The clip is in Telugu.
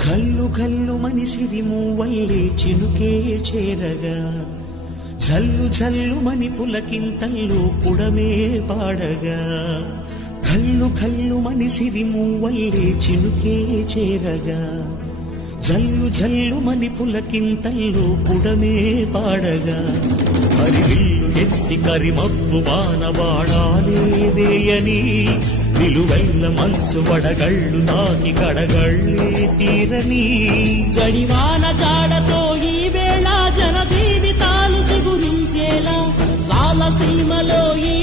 కల్లు కల్లు మనిసిరి మూవల్లే చినుకే చేరగా జల్లు జల్లు మని పులకింతల్లో పుడమే పాడగా కల్లు కల్లు మనిసిరి మూవల్లే చినుకే చేరగా జల్లు జల్లు మని పులకింతల్లో పుడమే పాడగా హరివిల్లు ఎత్తి కరిమప్పు వానవాడాలే వేయని నిలువెల్ల మనసు వడగళ్ళు తాకి కడగళ్ళే తీరని జడివాన జాడతో ఈ వేళ జన జీవితాలు చిగురించేలా రాలసీమలో ఈ